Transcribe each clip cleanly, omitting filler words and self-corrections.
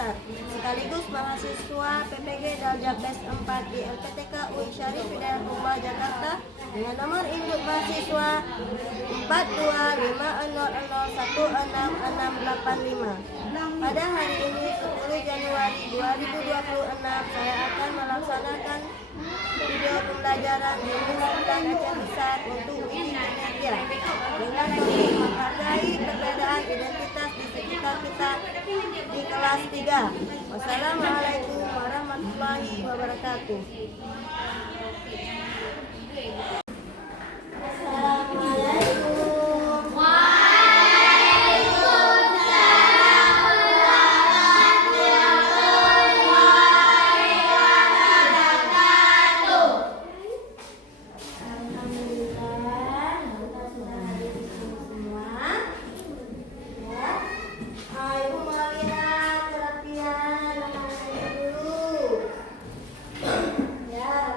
Dasar sekaligus mahasiswa PPG Daljabes 4 di LPTK UI Syarif Hidayatullah Jakarta dengan nomor induk mahasiswa 4250016685. Pada hari ini 10 Januari 2026 saya akan melaksanakan video pembelajaran ilmu tentang kaca besar untuk Wikimedia dengan topik menghargai perbedaan identitas di sekitar kita di kelas 3. Wassalamualaikum warahmatullahi wabarakatuh. Ya,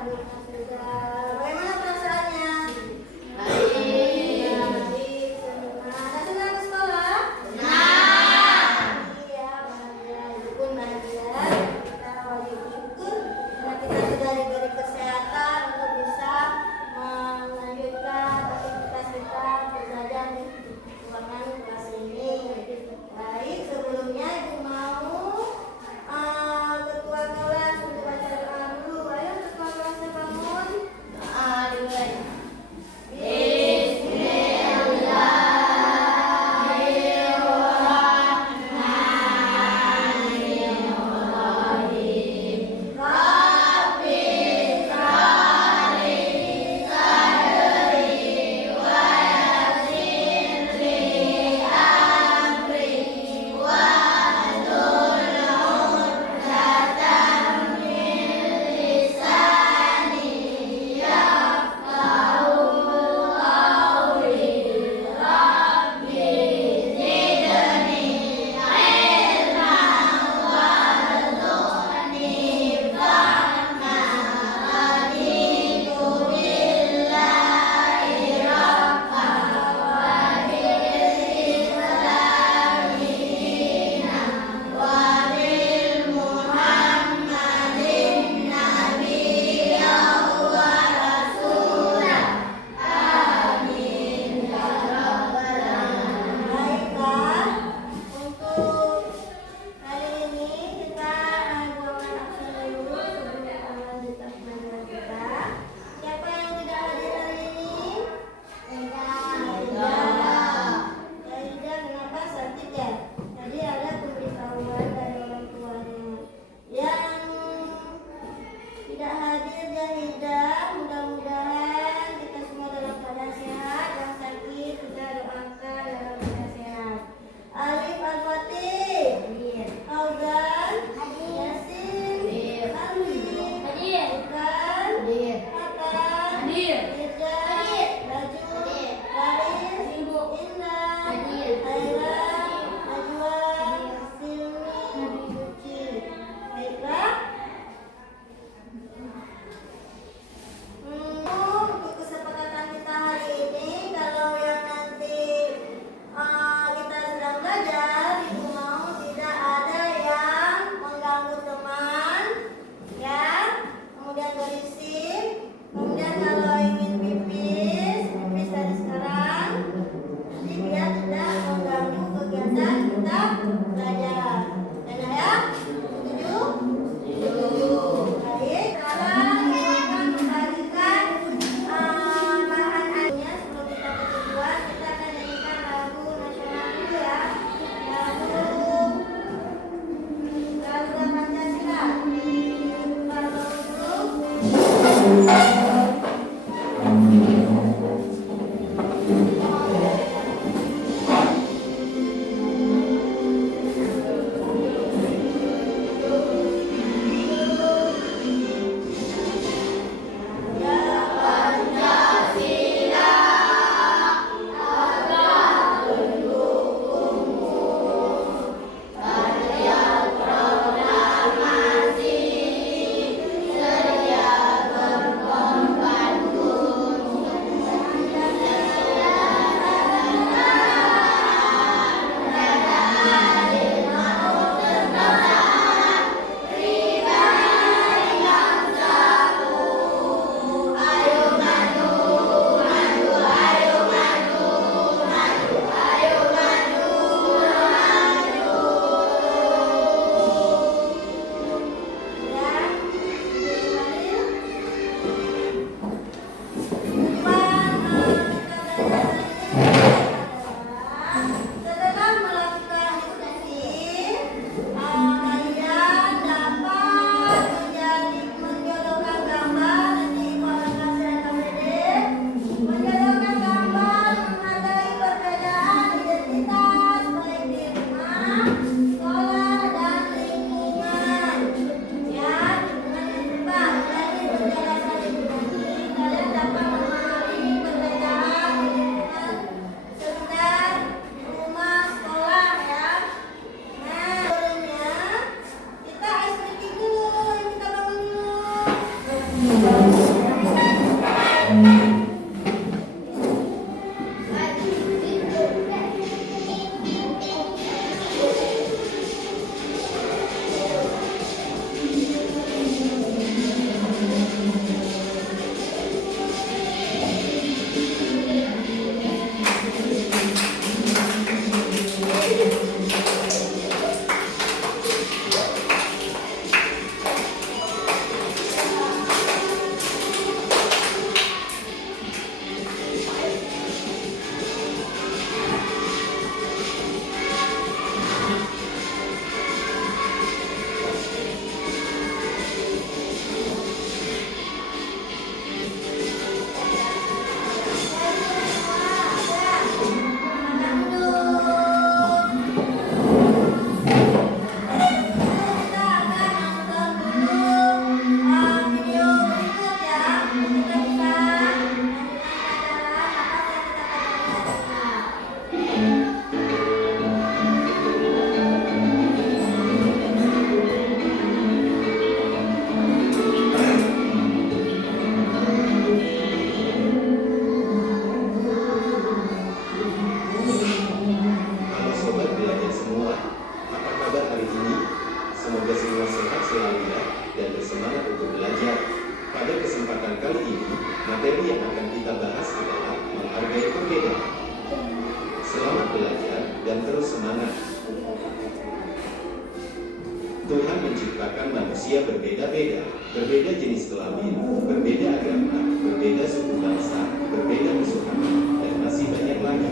Tuhan menciptakan manusia berbeda-beda, berbeda jenis kelamin, berbeda agama, berbeda suku bangsa, berbeda kesukaan, dan masih banyak lagi.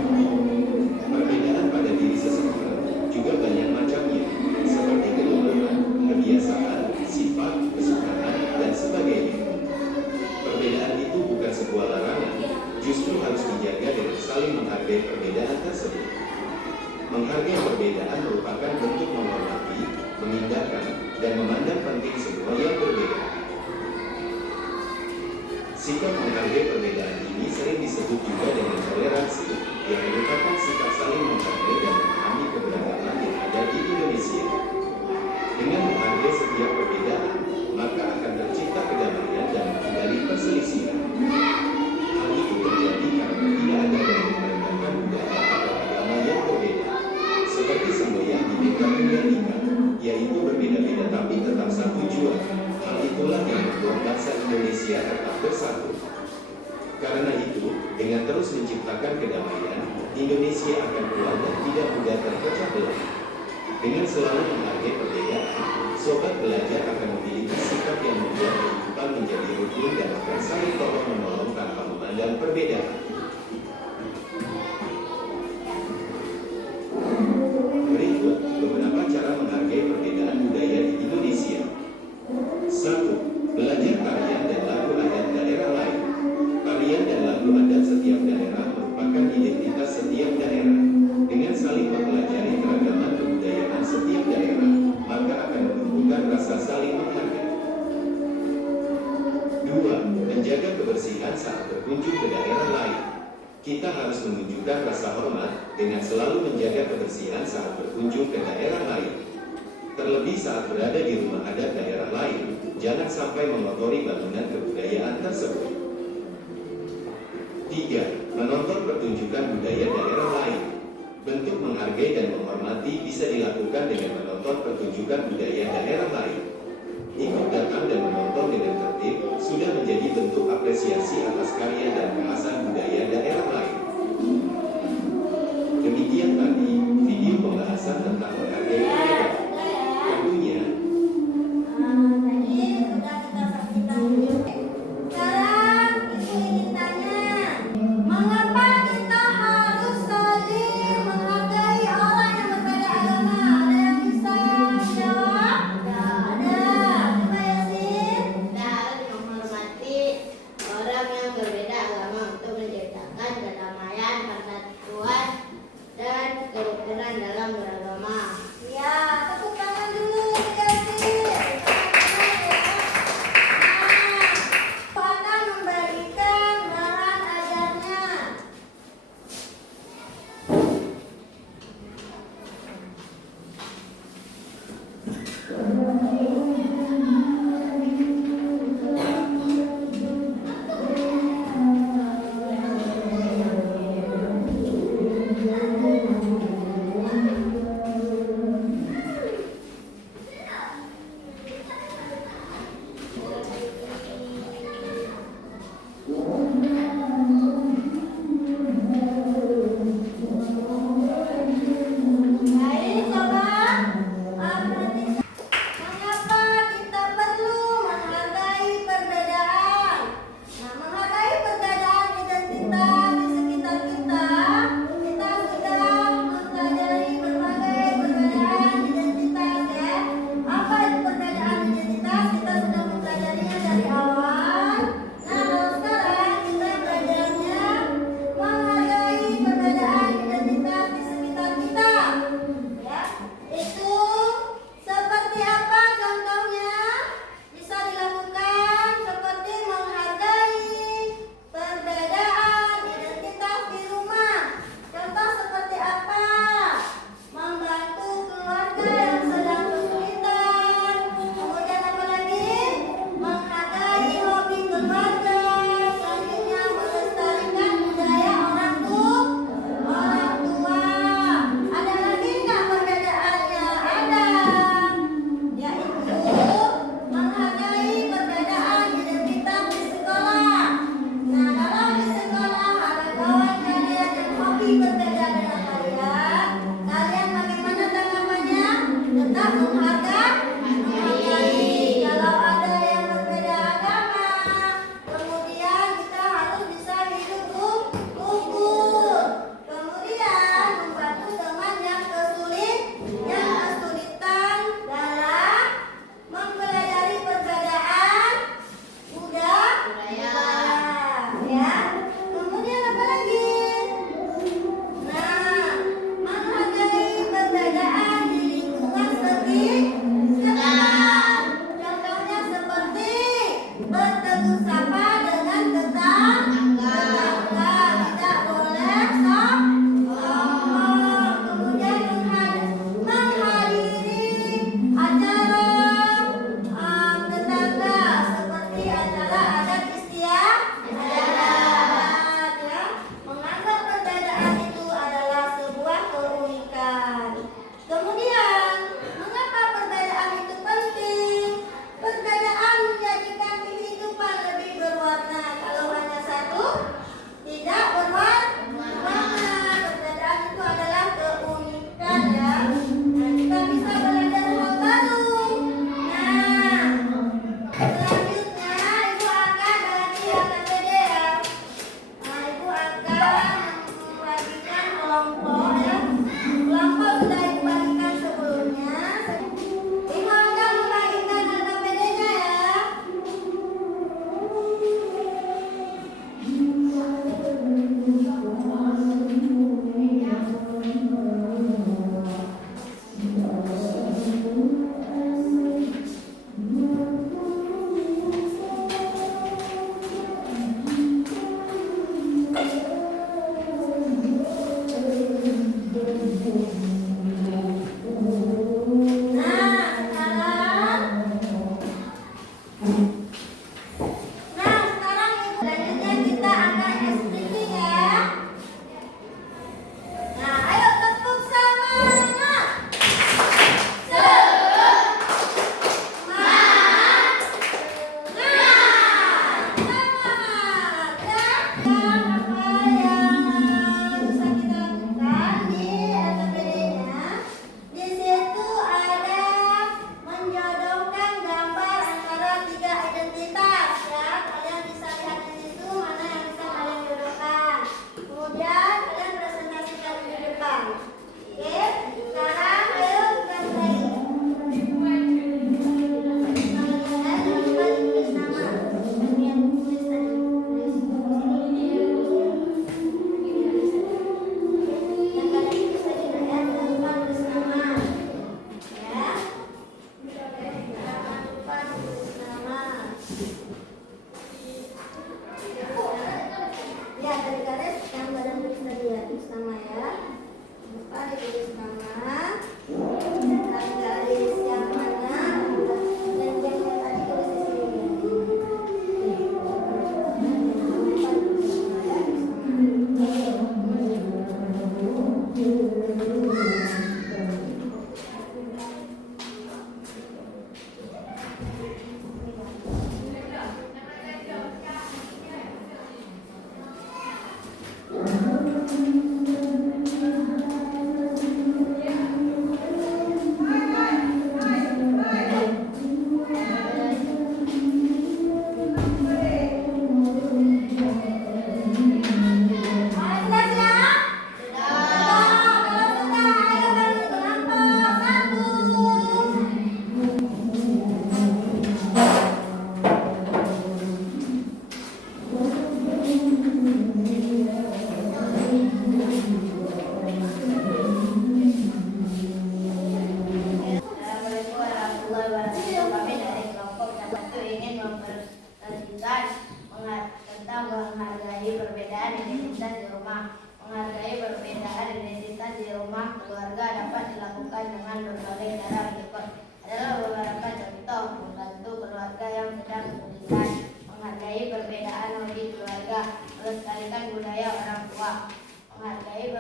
Perbedaan pada diri seseorang juga banyak macamnya, seperti kelemahan, kebiasaan, sifat, kesukaan, dan sebagainya. Perbedaan itu bukan sebuah larangan, justru harus dijaga dengan saling menghargai perbedaan tersebut. Menghargai perbedaan merupakan bentuk menghormati, mengindahkan, dan memandang penting semua yang berbeda. Sikap menghargai perbedaan ini sering disebut juga dengan toleransi, yang merupakan sikap saling menghargai dan memahami keberagaman yang ada di Indonesia. Dengan menghargai setiap perbedaan, maka akan tercipta kedamaian dan menghindari perselisihan. Hal itu terjadi karena tidak ada yang merendahkan budaya atau agama yang berbeda. Seperti semboyan di Bhinneka Tunggal Ika, yaitu berbeda-beda tapi tetap satu jua. Hal itulah yang membuat bangsa Indonesia tetap bersatu. Karena itu, dengan terus menciptakan kedamaian, Indonesia akan kuat dan tidak mudah terpecah belah. Dengan selalu menghargai perbedaan, sobat belajar akan memiliki sikap yang membuat kehidupan menjadi rukun dan akan saling tolong-menolong tanpa memandang perbedaan. Berikut beberapa cara menghargai perbedaan budaya di Indonesia. 1. Belajar tarian dan lagu adat daerah lain. Tarian dan lagu adat setiap daerah merupakan identitas setiap daerah. Dengan saling mempelajari keragaman kebudayaan setiap daerah, maka akan menumbuhkan rasa saling menghargai. 2. Menjaga kebersihan saat berkunjung ke daerah lain. Kita harus menunjukkan rasa hormat dengan selalu menjaga kebersihan saat berkunjung ke daerah lain. Terlebih saat berada di rumah adat daerah lain, jangan sampai mengotori bangunan kebudayaan tersebut. 3. Menonton pertunjukan budaya daerah lain. Bentuk menghargai dan menghormati bisa dilakukan dengan menonton pertunjukan budaya daerah lain. Ikut datang dan menonton dengan tertib sudah menjadi bentuk apresiasi atas karya dan kemasan budaya daerah lain. Demikian tadi video pembahasan tentang menghargai perbedaan. Tentunya tadi sudah kita saksikan video. Sekarang ibu ingin tanya, mengapa kita harus saling menghargai orang yang berbeda agama? Ada yang bisa jawab? Ada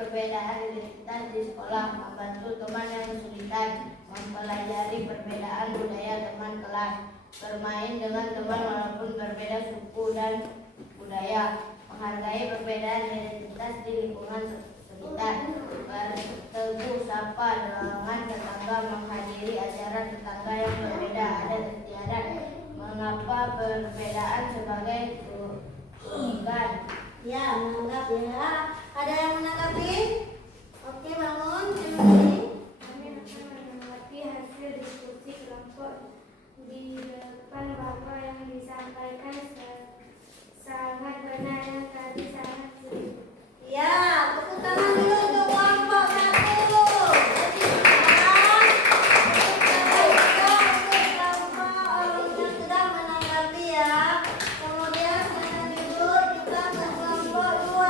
perbedaan identitas di sekolah, membantu teman yang kesulitan, mempelajari perbedaan budaya teman kelas, bermain dengan teman walaupun berbeda suku dan budaya, menghargai perbedaan identitas di lingkungan sekitar, bertegur sapa dengan tetangga, menghadiri acara tetangga yang berbeda adat istiadat, mengapa perbedaan sebagai keunikan. Ya, menganggap ya. Ada yang menanggapi? Oke, bangun. Kami akan menanggapi hasil diskusi kelompok di depan Bapak yang disampaikan sangat benar dan tadi sangat sulit. Ya, tepuk tangan dulu untuk kelompok 1. Yang sudah menanggapi ya. Kemudian dengan duduk kita ke kelompok 2.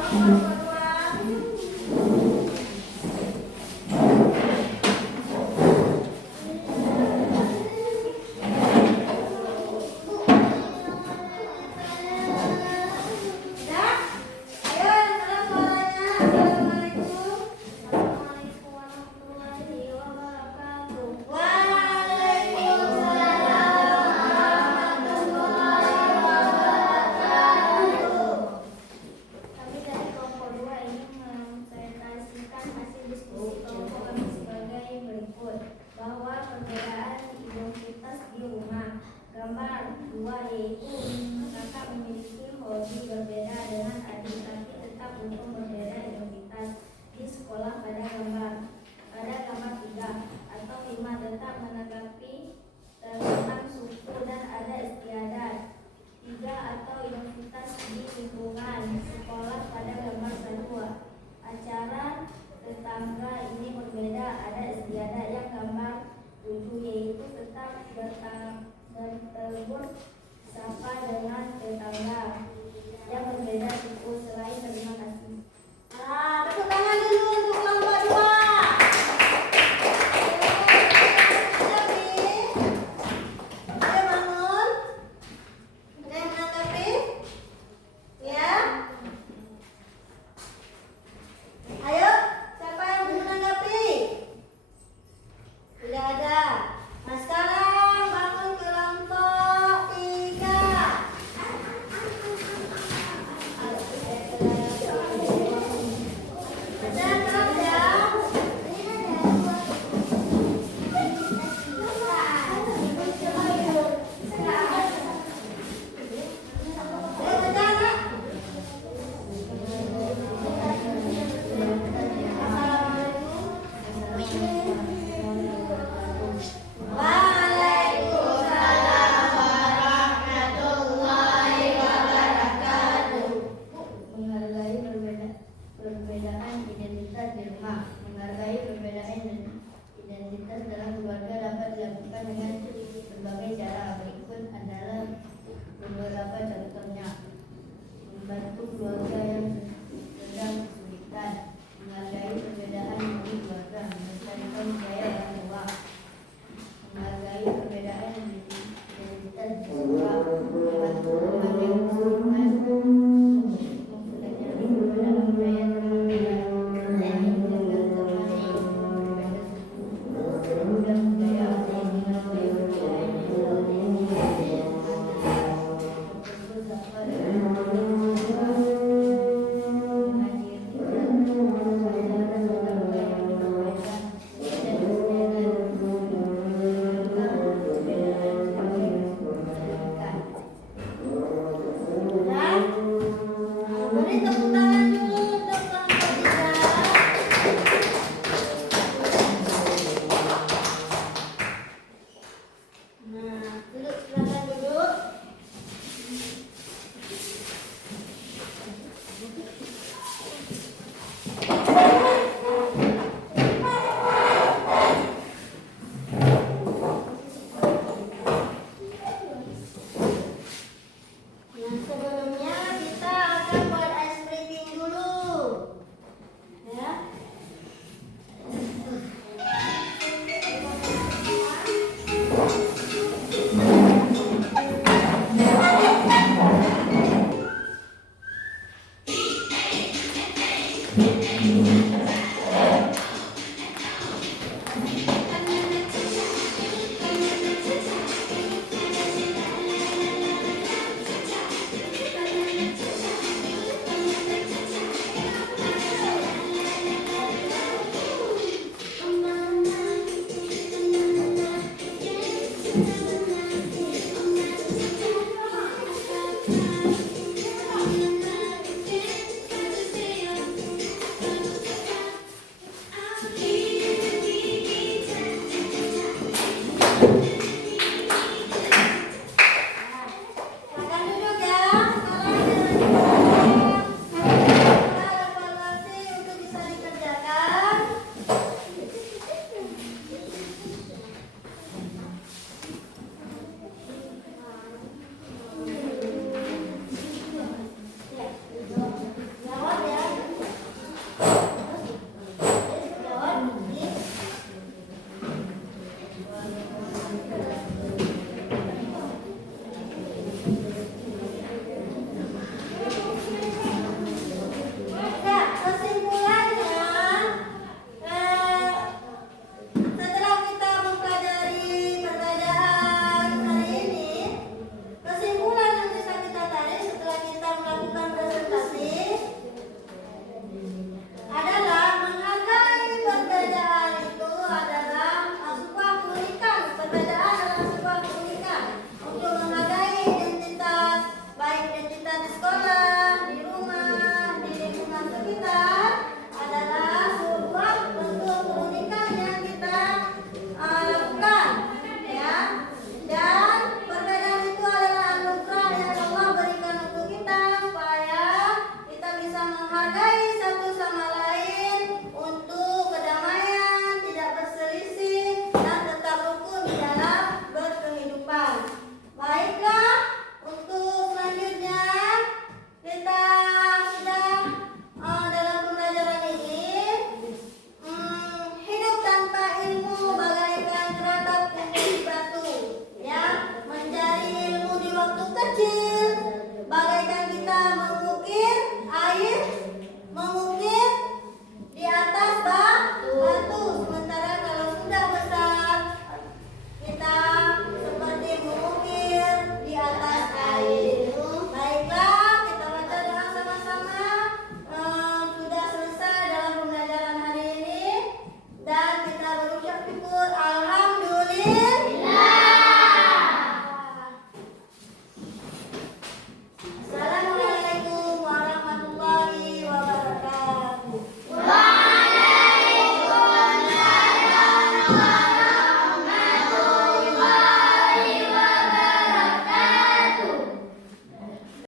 Kelompok 2. Ya, ayo yang keras suaranya. Assalamualaikum. Assalamualaikum warahmatullahi wabarakatuh. Waalaikumsalam warahmatullahi wabarakatuh. Kami dari kelompok 2 ini mempresentasikan hasil diskusi kelompok kami sebagai berikut, bahwa perbedaan identitas di rumah. Gambar 2 yaitu kakak memiliki hobi berbeda dengan adik tapi tetap untuk berbeda identitas di sekolah pada gambar 3 atau 5 tetap menanggapi tentang suku dan adat istiadat. 3 atau identitas di lingkungan sekolah pada gambar 2. Acara tetangga ini berbeda adat istiadat yang gambar 7 yaitu tetap bertegur sapa dengan tetangga yang berbeda suku selain. Terima kasih. Tepuk tangan dulu untuk kelompok 2. Ayo bangun. Ada yang menanggapi? Ya. Ayo, siapa yang mau menanggapi? Tidak ada. Nah, sekarang bangun kelompok 3. Perbedaan identitas di rumah. Menghargai perbedaan identitas dalam keluarga dapat dilakukan dengan